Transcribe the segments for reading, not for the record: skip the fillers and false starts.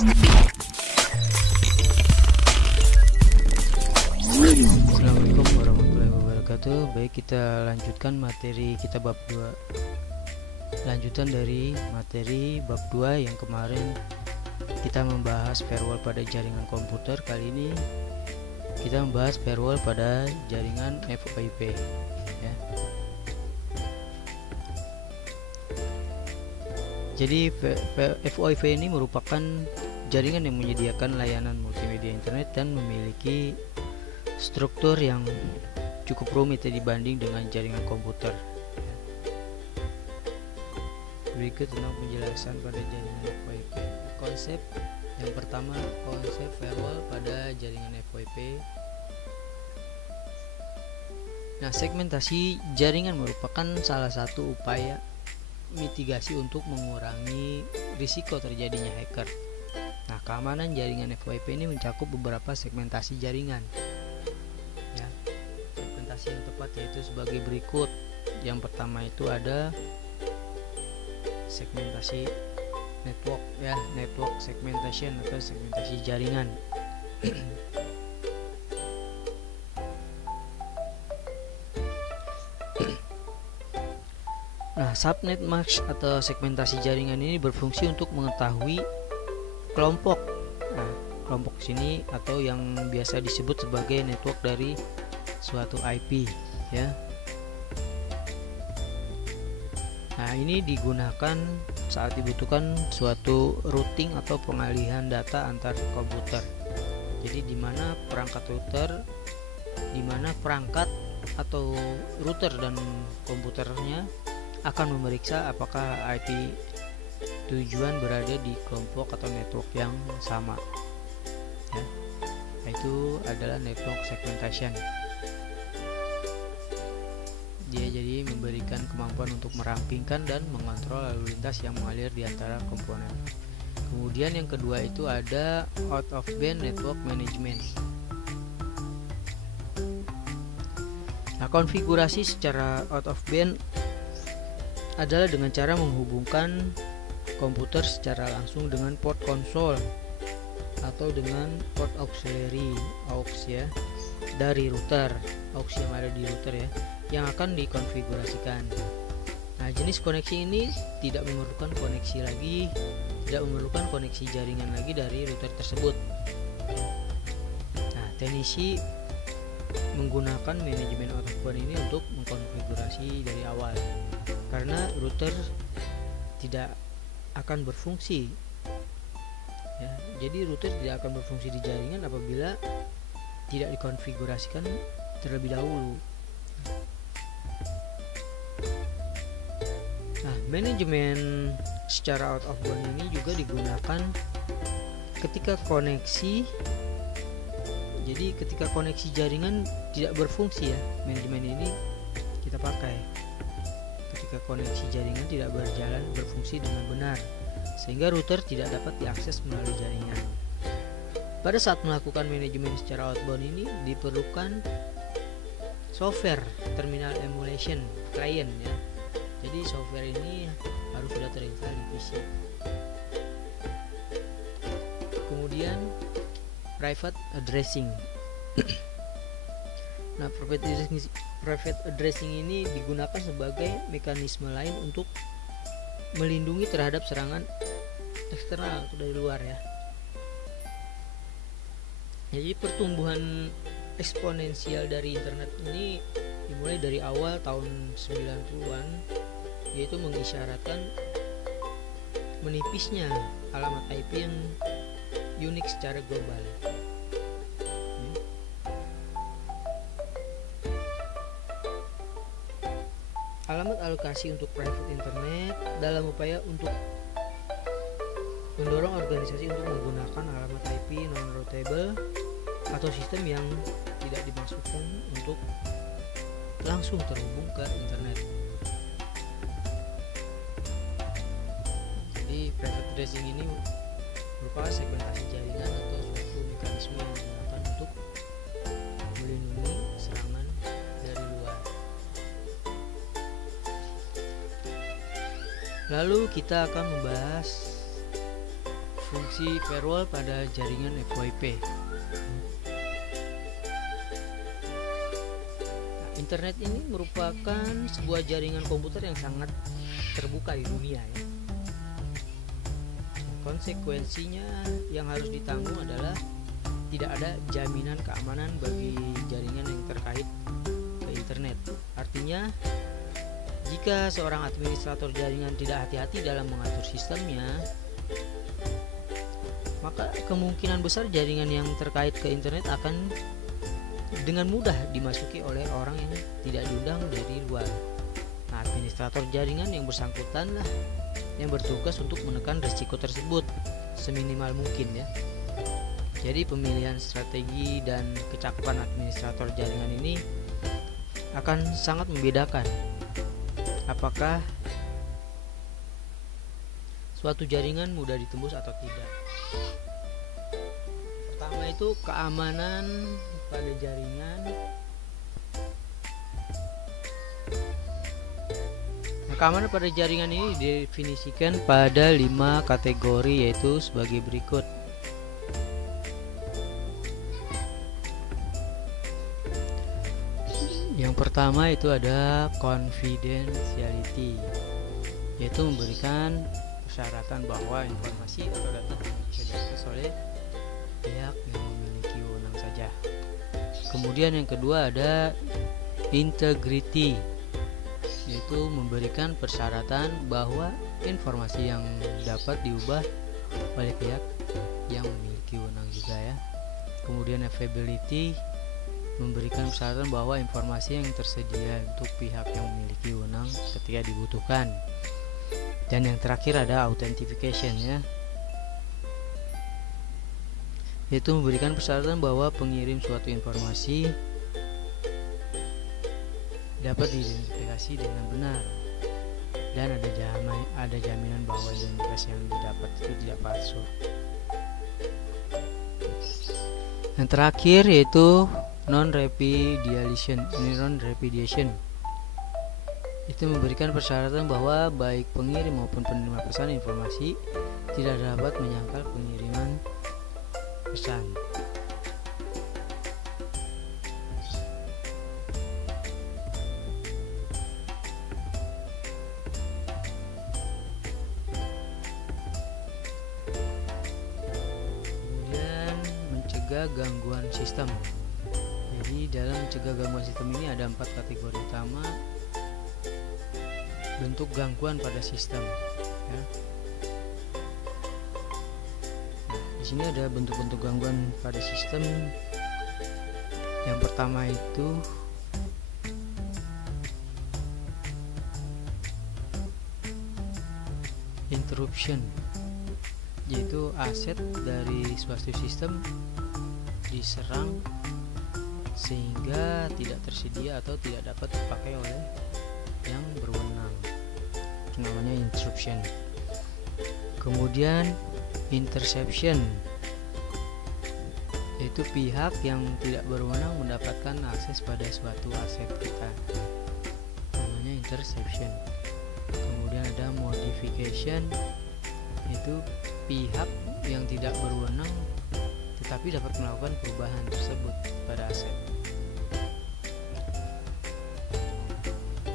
Assalamualaikum warahmatullahi wabarakatuh. Baik, kita lanjutkan materi kita bab 2. Lanjutan dari materi bab 2 yang kemarin kita membahas firewall pada jaringan komputer. Kali ini kita membahas firewall pada jaringan VoIP ya. Jadi VoIP ini merupakan jaringan yang menyediakan layanan multimedia internet dan memiliki struktur yang cukup rumit dibanding dengan jaringan komputer. Berikut tentang penjelasan pada jaringan VoIP. Konsep yang pertama, konsep firewall pada jaringan VoIP. Nah, segmentasi jaringan merupakan salah satu upaya mitigasi untuk mengurangi risiko terjadinya hacker. Nah, keamanan jaringan VoIP ini mencakup beberapa segmentasi jaringan. Ya, segmentasi yang tepat yaitu sebagai berikut. Yang pertama itu ada segmentasi network ya, network segmentation atau segmentasi jaringan. Nah, subnet mask atau segmentasi jaringan ini berfungsi untuk mengetahui kelompok. Nah, kelompok sini atau yang biasa disebut sebagai network dari suatu IP ya. Nah, ini digunakan saat dibutuhkan suatu routing atau pengalihan data antar komputer. Jadi di mana perangkat atau router dan komputernya akan memeriksa apakah IP tujuan berada di kelompok atau network yang sama ya. Itu adalah network segmentation. Dia jadi memberikan kemampuan untuk merampingkan dan mengontrol lalu lintas yang mengalir di antara komponen. Kemudian yang kedua itu ada out of band network management. Nah, konfigurasi secara out of band adalah dengan cara menghubungkan komputer secara langsung dengan port konsol atau dengan port auxiliary AUX ya, dari router AUX yang ada di router ya, yang akan dikonfigurasikan. Nah, jenis koneksi ini tidak memerlukan koneksi jaringan lagi dari router tersebut. Nah, teknisi menggunakan manajemen out of band ini untuk mengkonfigurasi dari awal, karena router tidak akan berfungsi ya. Jadi router tidak akan berfungsi di jaringan apabila tidak dikonfigurasikan terlebih dahulu. Nah, manajemen secara out of band ini juga digunakan ketika koneksi. Jadi ketika koneksi jaringan tidak berfungsi ya, manajemen ini kita pakai ketika koneksi jaringan tidak berfungsi dengan benar, sehingga router tidak dapat diakses melalui jaringan. Pada saat melakukan manajemen secara outbound ini diperlukan software terminal emulation client ya. Jadi software ini harus sudah terinstall di PC. Kemudian private addressing. Nah, private addressing ini digunakan sebagai mekanisme lain untuk melindungi terhadap serangan eksternal atau dari luar ya. Jadi pertumbuhan eksponensial dari internet ini dimulai dari awal tahun 90-an, yaitu mengisyaratkan menipisnya alamat IP yang unik secara global. Alamat alokasi untuk private internet dalam upaya untuk mendorong organisasi untuk menggunakan alamat IP non-routable atau sistem yang tidak dimaksudkan untuk langsung terhubung ke internet. Jadi private addressing ini merupakan segmentasi jaringan atau suatu mekanisme yang digunakan untuk melindungi serangan dari luar. Lalu kita akan membahas Fungsi firewall pada jaringan FWP. Internet ini merupakan sebuah jaringan komputer yang sangat terbuka di dunia ya. Konsekuensinya yang harus ditanggung adalah tidak ada jaminan keamanan bagi jaringan yang terkait ke internet. Artinya, jika seorang administrator jaringan tidak hati-hati dalam mengatur sistemnya, maka kemungkinan besar jaringan yang terkait ke internet akan dengan mudah dimasuki oleh orang yang tidak diundang dari luar. Nah, administrator jaringan yang bersangkutan lah yang bertugas untuk menekan risiko tersebut seminimal mungkin ya. Jadi pemilihan strategi dan kecakapan administrator jaringan ini akan sangat membedakan apakah suatu jaringan mudah ditembus atau tidak. Pertama itu keamanan pada jaringan. Nah, keamanan pada jaringan ini didefinisikan pada 5 kategori, yaitu sebagai berikut. Yang pertama itu ada confidentiality, yaitu memberikan persyaratan bahwa informasi atau data bisa diakses oleh pihak yang memiliki wewenang saja. Kemudian yang kedua ada integrity, yaitu memberikan persyaratan bahwa informasi yang dapat diubah oleh pihak yang memiliki wewenang juga ya. Kemudian availability, memberikan persyaratan bahwa informasi yang tersedia untuk pihak yang memiliki wewenang ketika dibutuhkan. Dan yang terakhir ada authentication ya, yaitu memberikan persyaratan bahwa pengirim suatu informasi dapat diidentifikasi dengan benar dan ada jaminan bahwa identitas yang didapat itu tidak palsu. Yang terakhir yaitu non-repudiation, itu memberikan persyaratan bahwa baik pengirim maupun penerima pesan informasi tidak dapat menyangkal pengiriman pesan. Kemudian mencegah gangguan sistem. Jadi dalam mencegah gangguan sistem ini ada 4 kategori utama bentuk gangguan pada sistem ya. Di sini ada bentuk-bentuk gangguan pada sistem. Yang pertama itu interruption, yaitu aset dari suatu sistem diserang sehingga tidak tersedia atau tidak dapat dipakai oleh yang berwenang. Itu namanya interruption. Kemudian interception, yaitu pihak yang tidak berwenang mendapatkan akses pada suatu aset kita, namanya interception. Kemudian ada modification, yaitu pihak yang tidak berwenang tetapi dapat melakukan perubahan tersebut pada aset.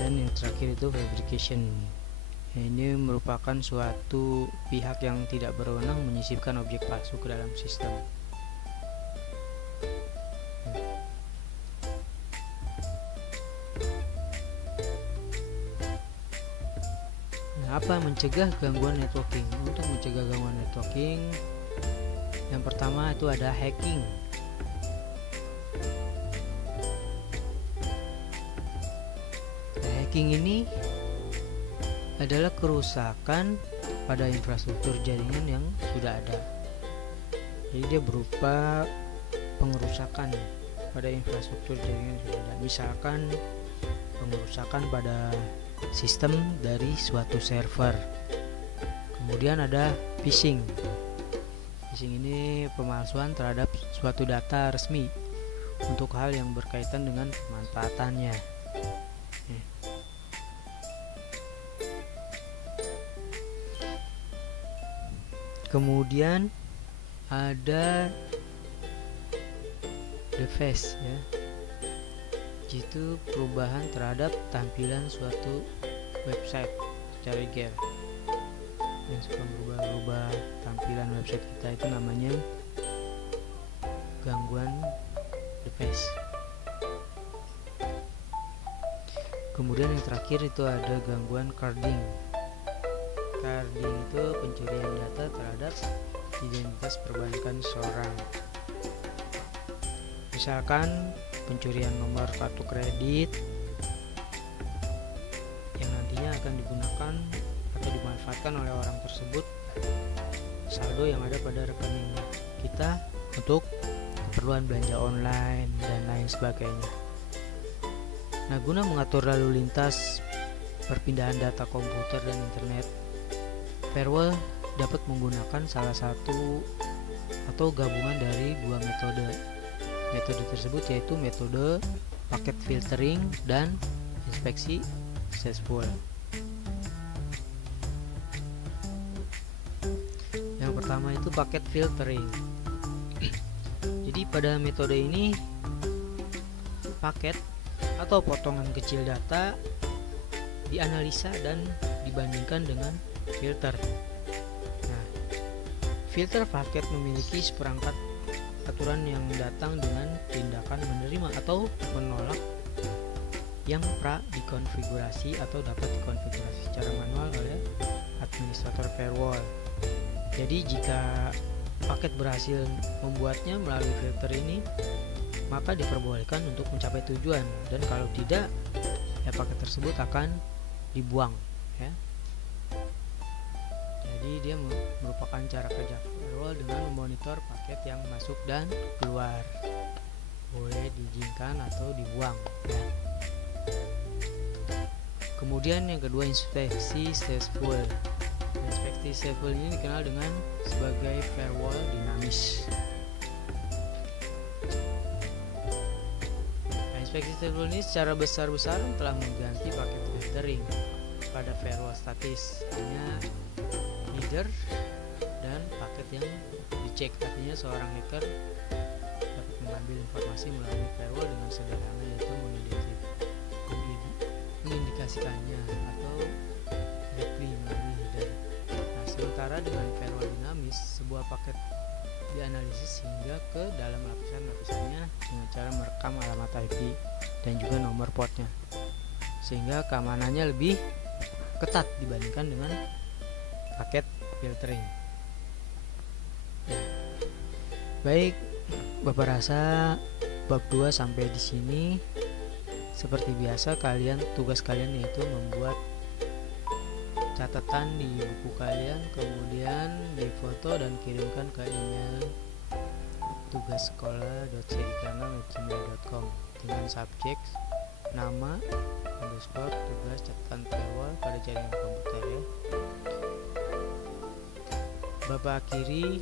Dan yang terakhir itu fabrication. Ini merupakan suatu pihak yang tidak berwenang menyisipkan objek palsu ke dalam sistem. Nah, apa mencegah gangguan networking? Untuk mencegah gangguan networking, yang pertama itu ada hacking. Hacking ini adalah kerusakan pada infrastruktur jaringan yang sudah ada. Jadi dia berupa pengerusakan pada infrastruktur jaringan yang sudah ada. Misalkan pengerusakan pada sistem dari suatu server. Kemudian ada phishing. Phishing ini pemalsuan terhadap suatu data resmi untuk hal yang berkaitan dengan pemanfaatannya. Kemudian ada deface ya, itu perubahan terhadap tampilan suatu website secara legal. Yang suka berubah tampilan website kita itu namanya gangguan deface. Kemudian yang terakhir itu ada gangguan carding. Carding itu pencurian data terhadap identitas perbankan seseorang. Misalkan pencurian nomor kartu kredit yang nantinya akan digunakan atau dimanfaatkan oleh orang tersebut saldo yang ada pada rekening kita untuk keperluan belanja online dan lain sebagainya. Nah, guna mengatur lalu lintas perpindahan data komputer dan internet, firewall dapat menggunakan salah satu atau gabungan dari dua metode. Metode tersebut yaitu metode paket filtering dan inspeksi successful. Yang pertama itu paket filtering. Jadi pada metode ini paket atau potongan kecil data dianalisa dan dibandingkan dengan filter. Nah, filter paket memiliki seperangkat aturan yang datang dengan tindakan menerima atau menolak yang dikonfigurasi atau dapat dikonfigurasi secara manual oleh administrator firewall. Jadi jika paket berhasil membuatnya melalui filter ini, maka diperbolehkan untuk mencapai tujuan, dan kalau tidak, ya paket tersebut akan dibuang ya. Jadi dia merupakan cara kerja firewall dengan memonitor paket yang masuk dan keluar, boleh diizinkan atau dibuang ya. Kemudian yang kedua, inspeksi successful. Inspeksi successful ini dikenal dengan sebagai firewall dinamis. Inspeksi successful ini secara besar-besaran telah mengganti paket filtering pada firewall statis, hanya header dan paket yang dicek. Artinya seorang hacker dapat mengambil informasi melalui firewall dengan sederhana, yaitu mengindikasikannya atau directly melalui header. Nah, sementara dengan firewall dinamis, sebuah paket dianalisis hingga ke dalam lapisan-lapisannya dengan cara merekam alamat IP dan juga nomor portnya, sehingga keamanannya lebih ketat dibandingkan dengan paket filtering. Ya. Baik, Bapak rasa bab 2 sampai di sini. Seperti biasa, tugas kalian yaitu membuat catatan di buku kalian, kemudian difoto dan kirimkan ke email tugassekolah.serikana@gmail.com dengan subjek nama _tugas catatan firewall pada jaringan komputer ya. Bapak akhiri